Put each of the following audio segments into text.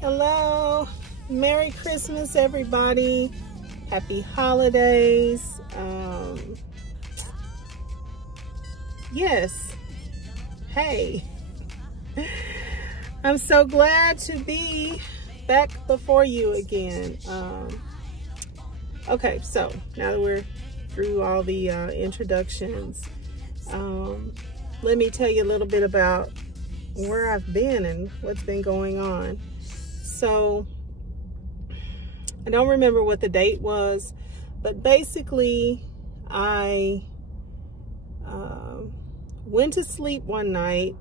Hello, Merry Christmas, everybody. Happy holidays. Yes, hey, I'm so glad to be back before you again. Okay, so now that we're through all the introductions, let me tell you a little bit about where I've been and what's been going on. So I don't remember what the date was, but basically I went to sleep one night,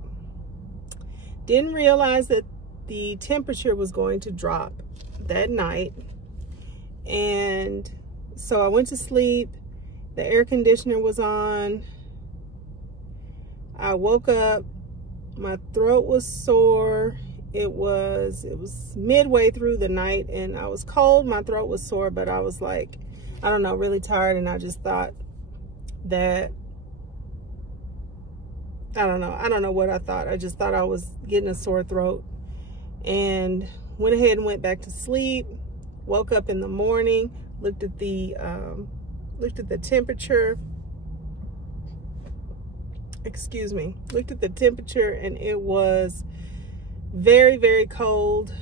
didn't realize that the temperature was going to drop that night, and so I went to sleep. The air conditioner was on. I woke up, my throat was sore. It was midway through the night and I was cold, my throat was sore, but I was like, I don't know, really tired, and I just thought that, I don't know what I thought. I just thought I was getting a sore throat and went ahead and went back to sleep. Woke up in the morning, looked at the temperature. Excuse me. Looked at the temperature and it was very, very cold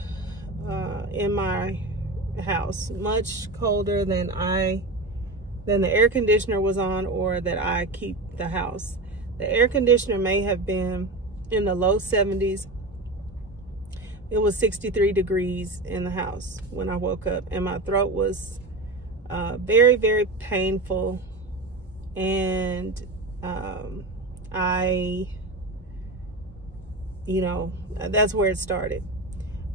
in my house. Much colder than the air conditioner was on or that I keep the house. The air conditioner may have been in the low 70s. It was 63 degrees in the house when I woke up, and my throat was very, very painful, and that's where it started.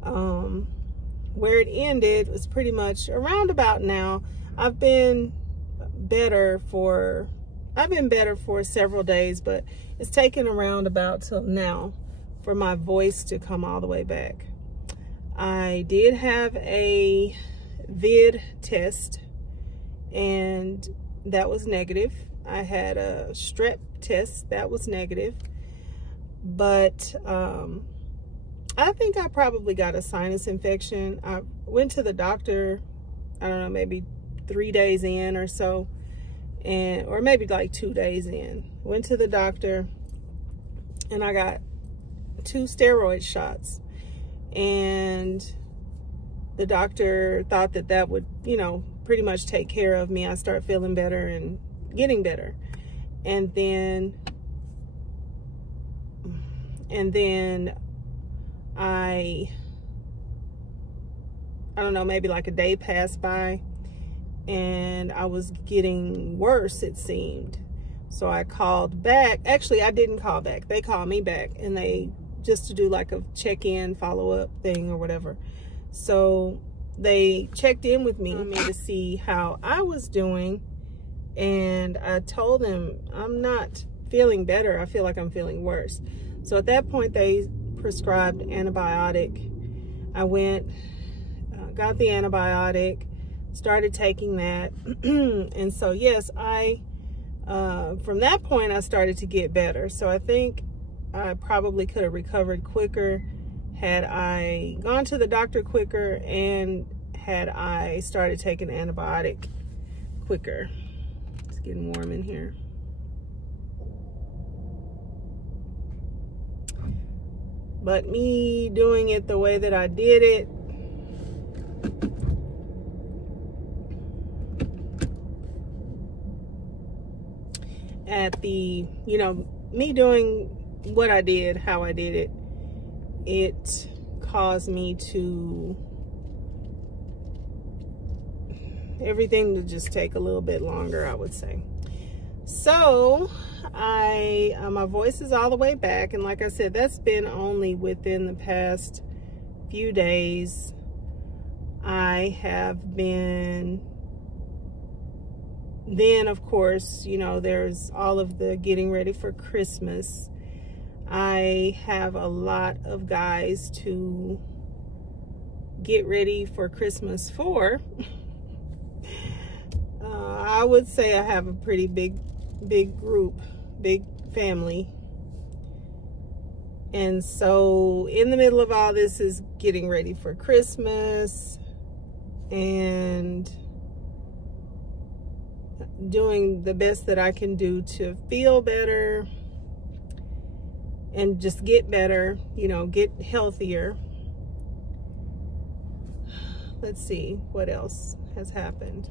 Where it ended was pretty much around about now. I've been better for several days, but it's taken around about till now for my voice to come all the way back. I did have a vid test and that was negative. I had a strep test that was negative, but I think I probably got a sinus infection. I went to the doctor, I don't know, maybe 3 days in or so, or maybe like 2 days in. Went to the doctor and I got 2 steroid shots, and the doctor thought that would, pretty much take care of me. I start feeling better and getting better. And then I don't know, maybe like a day passed by and I was getting worse, it seemed. So I called back. Actually, I didn't call back. They called me back, and they just to do like a check-in, follow-up thing or whatever. So they checked in with me to see how I was doing, and I told them I'm not feeling better. I feel like I'm feeling worse. So at that point, they prescribed antibiotic. I went, got the antibiotic, started taking that, and so yes, from that point I started to get better. So I think I probably could have recovered quicker had I gone to the doctor quicker and had I started taking antibiotic quicker. It's getting warm in here. But me doing it the way that I did it, me doing what I did, how I did it, it caused me to, everything to just take a little bit longer, I would say. So my voice is all the way back, and like I said, that's been only within the past few days. I have been, then of course, there's all of the getting ready for Christmas. I have a lot of guys to get ready for Christmas for. I would say I have a pretty big group, big family. And so in the middle of all this is getting ready for Christmas and doing the best that I can do to feel better and just get better, you know, get healthier. Let's see what else has happened.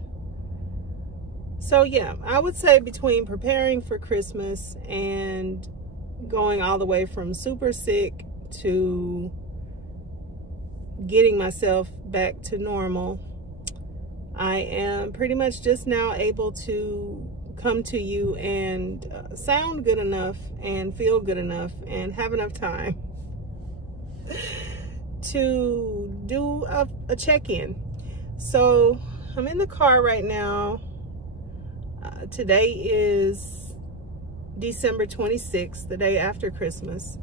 So yeah, I would say between preparing for Christmas and going all the way from super sick to getting myself back to normal, I am pretty much just now able to come to you and sound good enough and feel good enough and have enough time to do a check-in. So I'm in the car right now. Today is December 26th, the day after Christmas,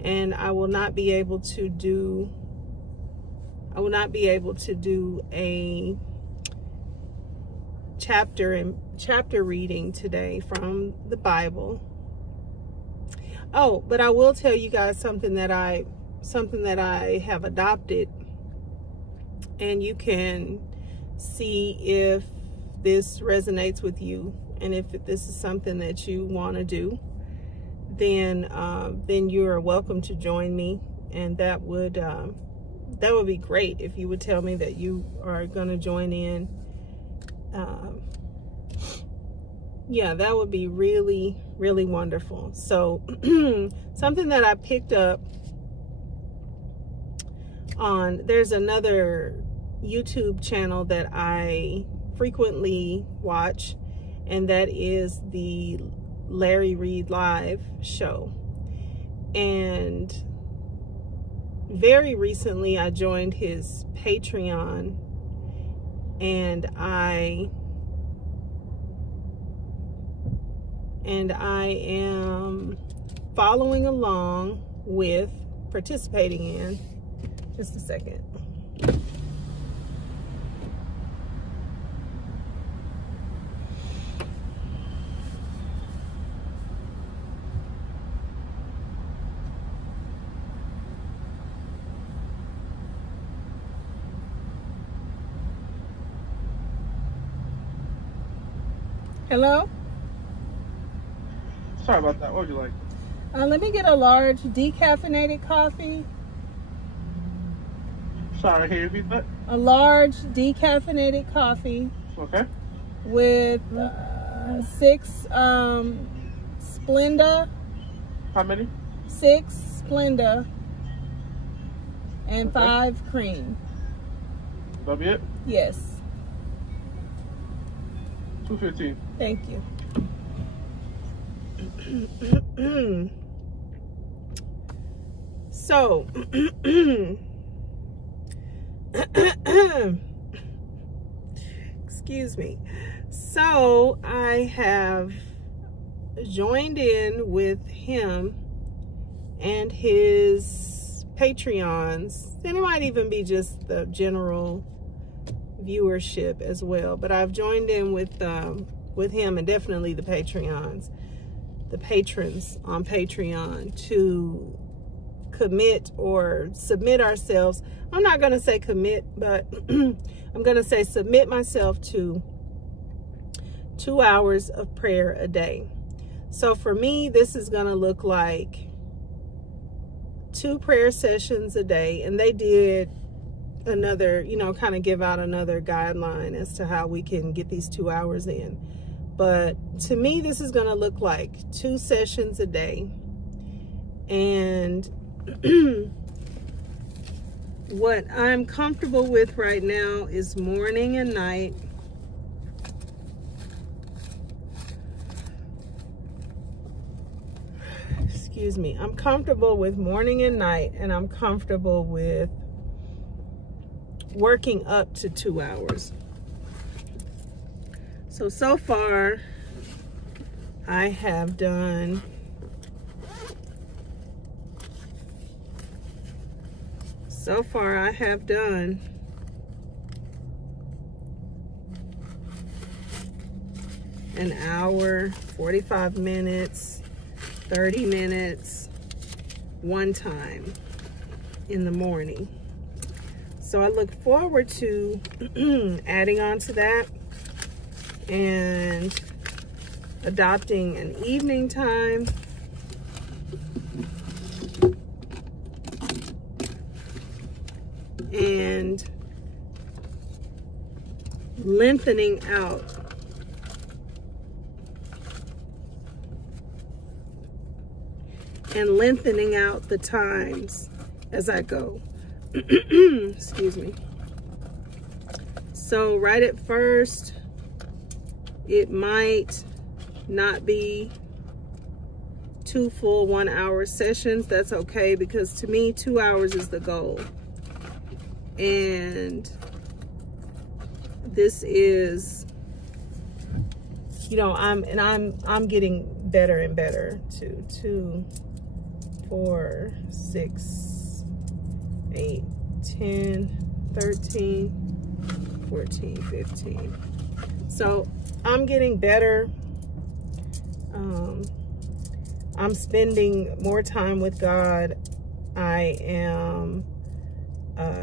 and I will not be able to do a chapter reading today from the Bible. Oh, but I will tell you guys something that I have adopted, and you can see if this resonates with you, and if this is something that you want to do, then you are welcome to join me, and that would be great if you would tell me that you are going to join in. Yeah, that would be really, really wonderful. So something that I picked up on, there's another YouTube channel that I frequently watch, and that is the Larry Reed Live show. And very recently I joined his Patreon, and I am following along with, participating in, just a second. Hello? Sorry about that. What would you like? Let me get a large decaffeinated coffee. Sorry, can you repeat that? A large decaffeinated coffee. Okay. With 6 Splenda. How many? 6 Splenda and Okay. 5 cream. That'll be it? Yes. $2.15. Thank you. So, excuse me. So I have joined in with him and his Patreons, and it might even be just the general viewership as well, but I've joined in with him, and definitely the patrons on Patreon, to commit or submit ourselves. I'm not going to say commit, but I'm going to say submit myself to 2 hours of prayer a day. So for me, this is going to look like 2 prayer sessions a day, and they did another, you know, kind of give out another guideline as to how we can get these 2 hours in. But to me, this is going to look like 2 sessions a day. And what I'm comfortable with right now is morning and night. Excuse me. I'm comfortable with morning and night, and I'm comfortable with working up to 2 hours. So far I have done an hour, 45 minutes, 30 minutes, one time in the morning. So I look forward to adding on to that and adopting an evening time. And lengthening out the times as I go. Excuse me. So right at first, it might not be 2 full 1 hour sessions. That's okay, because to me 2 hours is the goal. And this is, you know, I'm getting better and better to 2, 4, 6, 8, 10, 13, 14, 15. So I'm getting better. I'm spending more time with God. I am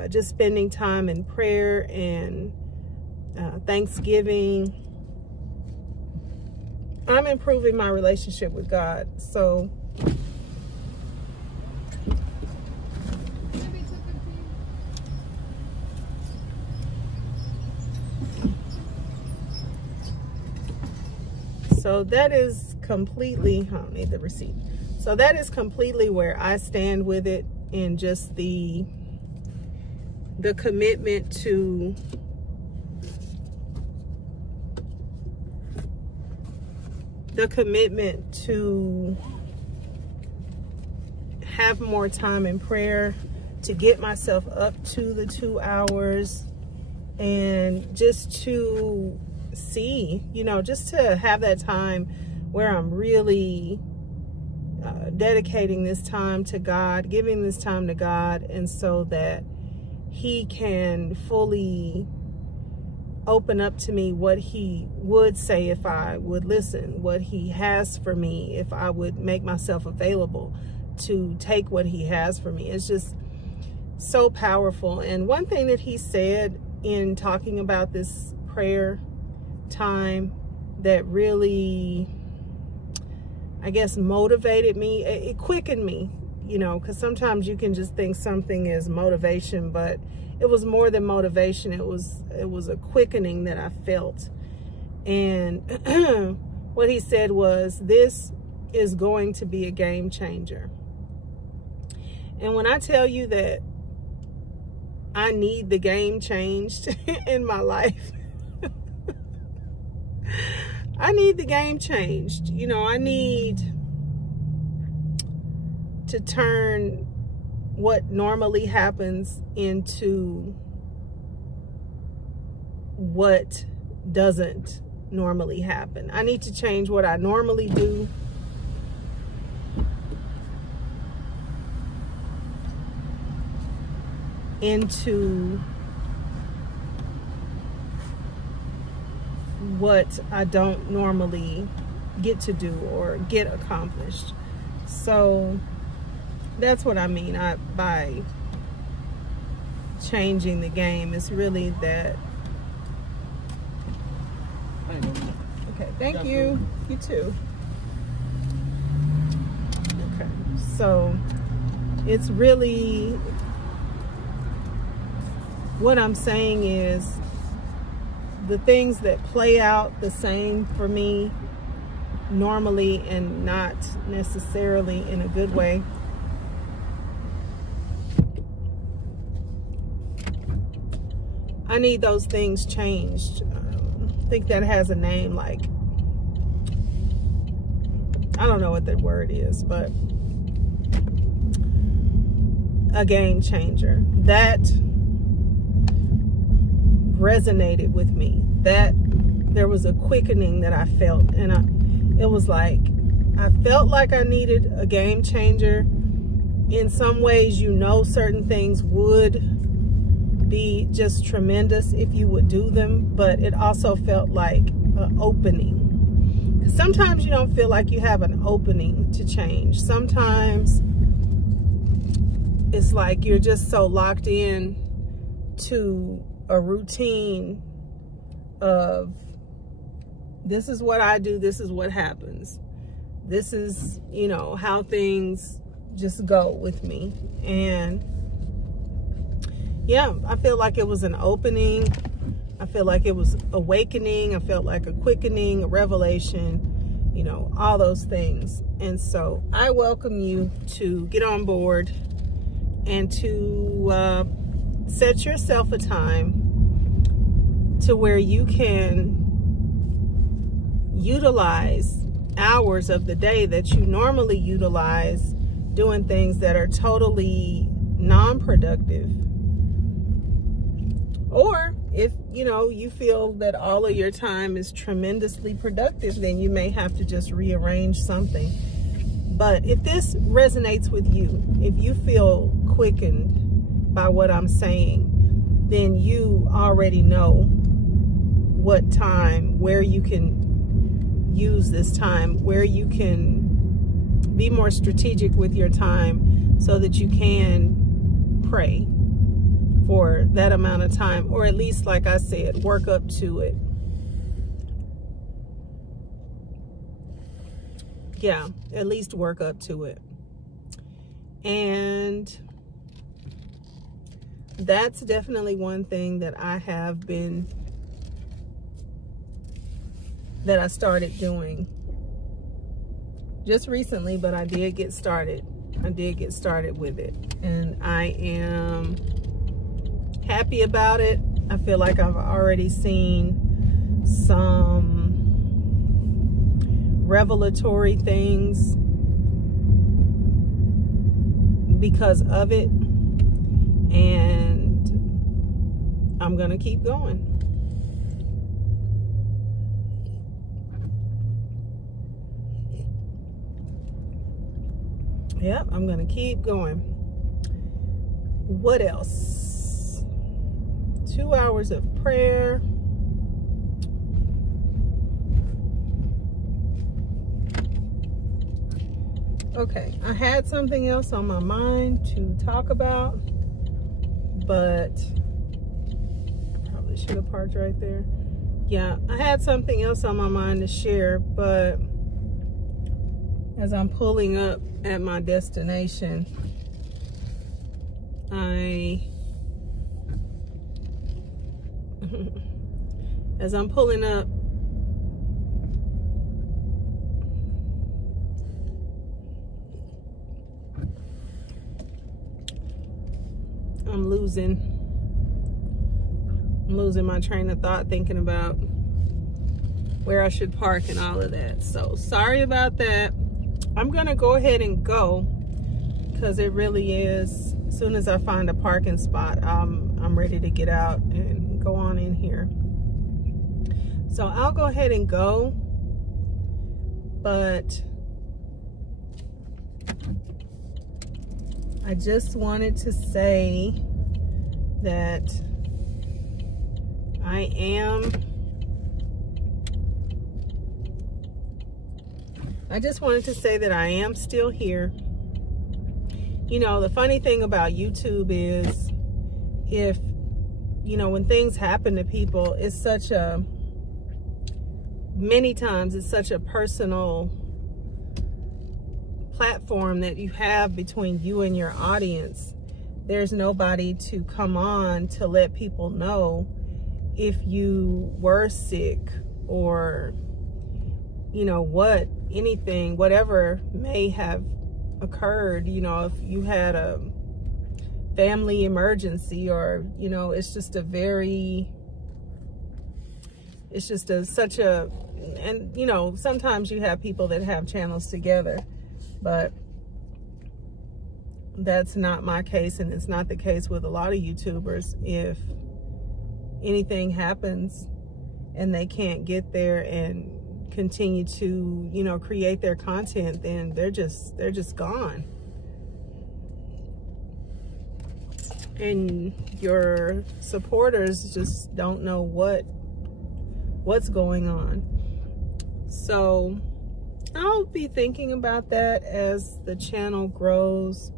just spending time in prayer and Thanksgiving. I'm improving my relationship with God. So that is completely, I don't need the receipt. So that is completely where I stand with it, in just the commitment to have more time in prayer, to get myself up to the 2 hours, and just to see, you know, just to have that time where I'm really dedicating this time to God, giving this time to God, and so that He can fully open up to me what He would say if I would listen, what He has for me if I would make myself available to take what He has for me. It's just so powerful. And one thing that He said in talking about this prayer time that really, I guess, motivated me, it quickened me, you know, because sometimes you can just think something is motivation, but it was more than motivation. It was a quickening that I felt. And what He said was, this is going to be a game changer. And when I tell you that I need the game changed in my life, I need the game changed. You know, I need to turn what normally happens into what doesn't normally happen. I need to change what I normally do into what I don't normally get to do or get accomplished. So that's what I mean by changing the game. It's really that. Okay, thank you. You too. Okay, so it's really, what I'm saying is, the things that play out the same for me normally and not necessarily in a good way, I need those things changed. I think that has a name, like, I don't know what the word is, but a game changer. That resonated with me. That there was a quickening that I felt, and it was like, I felt like I needed a game changer. In some ways, you know, certain things would be just tremendous if you would do them, but it also felt like an opening. 'Cause sometimes you don't feel like you have an opening to change. Sometimes it's like you're just so locked in to a routine of, this is what I do, this is what happens, this is, you know, how things just go with me. And yeah, I feel like it was an opening. I feel like it was awakening. I felt like a quickening, a revelation, you know, all those things. And so I welcome you to get on board and to set yourself a time to where you can utilize hours of the day that you normally utilize doing things that are totally non-productive. Or if, you know, you feel that all of your time is tremendously productive, then you may have to just rearrange something. But if this resonates with you, if you feel quickened by what I'm saying, then you already know what time, where you can use this time, where you can be more strategic with your time so that you can pray for that amount of time, or at least, like I said, work up to it. Yeah, at least work up to it. And that's definitely one thing that I have been, that I started doing just recently, but I did get started. I did get started with it, and I am happy about it. I feel like I've already seen some revelatory things because of it, and I'm gonna keep going. Yep, I'm gonna keep going. What else? 2 hours of prayer. Okay, I had something else on my mind to talk about, but probably should have parked right there. Yeah, I had something else on my mind to share, but as I'm pulling up at my destination, as I'm pulling up, I'm losing my train of thought thinking about where I should park and all of that. So sorry about that. I'm gonna go ahead and go, because it really is, as soon as I find a parking spot, I'm ready to get out and go on in here. So I'll go ahead and go, but I just wanted to say that I just wanted to say that I am still here. You know, the funny thing about YouTube is, if, you know, when things happen to people, it's such a, many times it's such a personal platform that you have between you and your audience. There's nobody to come on to let people know if you were sick, or, you know, whatever may have occurred, you know, if you had a family emergency, or, you know, it's just a very, it's just such a, and, you know, sometimes you have people that have channels together, but that's not my case, and it's not the case with a lot of YouTubers. If anything happens and they can't get there and continue to, you know, create their content, then they're just gone. And your supporters just don't know what's going on. So I'll be thinking about that as the channel grows,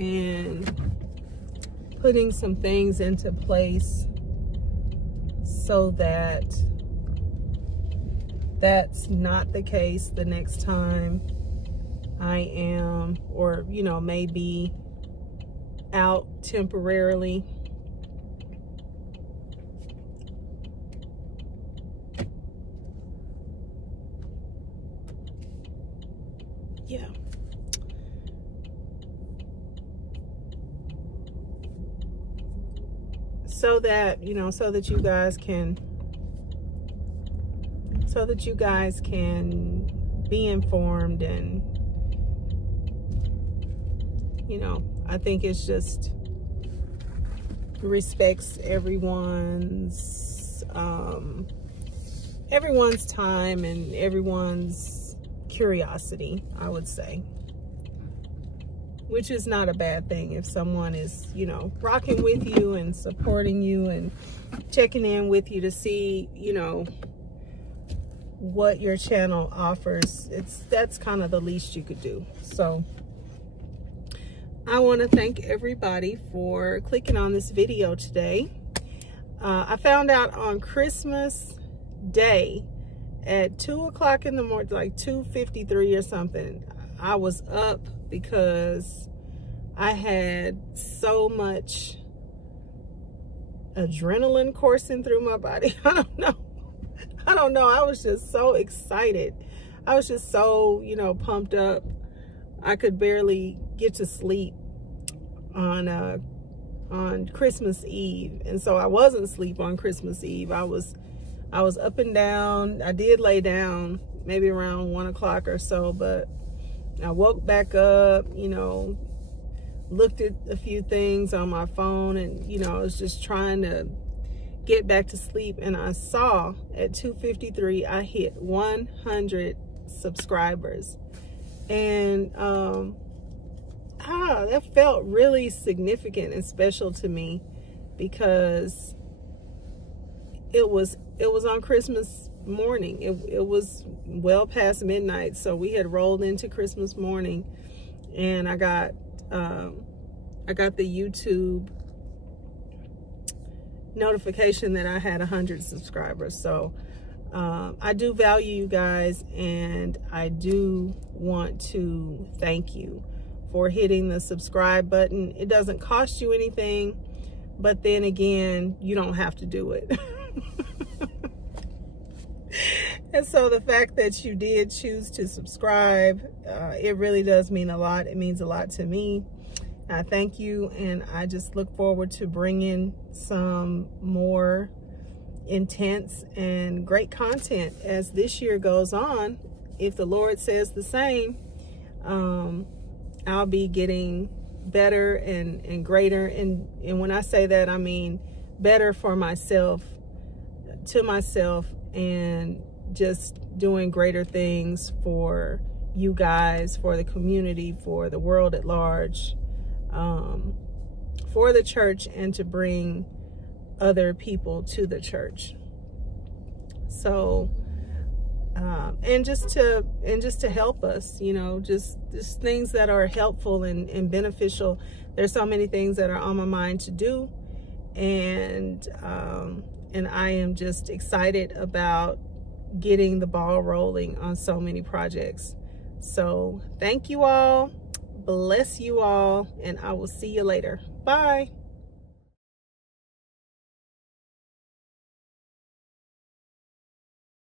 and putting some things into place so that that's not the case the next time I am, or, you know, maybe out temporarily. Yeah. So that, you know, so that you guys can be informed, and, you know, I think it's just respects everyone's time and everyone's curiosity, I would say, which is not a bad thing if someone is, you know, rocking with you and supporting you and checking in with you to see, you know, what your channel offers. That's kind of the least you could do. So I want to thank everybody for clicking on this video today. I found out on Christmas Day at 2 o'clock in the morning, like 2:53 or something. I was up because I had so much adrenaline coursing through my body. I don't know. I was just so excited. I was just so, you know, pumped up. I could barely get to sleep on Christmas Eve. And so I wasn't asleep on Christmas Eve. I was up and down. I did lay down maybe around 1 o'clock or so, but I woke back up, you know, looked at a few things on my phone, and, you know, I was just trying to get back to sleep. And I saw at 2:53 I hit 100 subscribers, and that felt really significant and special to me, because it was on Christmas morning. It was well past midnight, so we had rolled into Christmas morning, and I got the YouTube notification that I had 100 subscribers. So I do value you guys, and I do want to thank you for hitting the subscribe button. It doesn't cost you anything, but then again, you don't have to do it. And so the fact that you did choose to subscribe, it really does mean a lot. It means a lot to me. I thank you, and I just look forward to bringing some more intense and great content as this year goes on. If the Lord says the same, I'll be getting better and greater. And when I say that, I mean better for myself, to myself, and just doing greater things for you guys, for the community, for the world at large, for the church, and to bring other people to the church. So and just to help us, you know, just things that are helpful and beneficial. There's so many things that are on my mind to do, and I am just excited about getting the ball rolling on so many projects. So thank you all, bless you all, and I will see you later. Bye.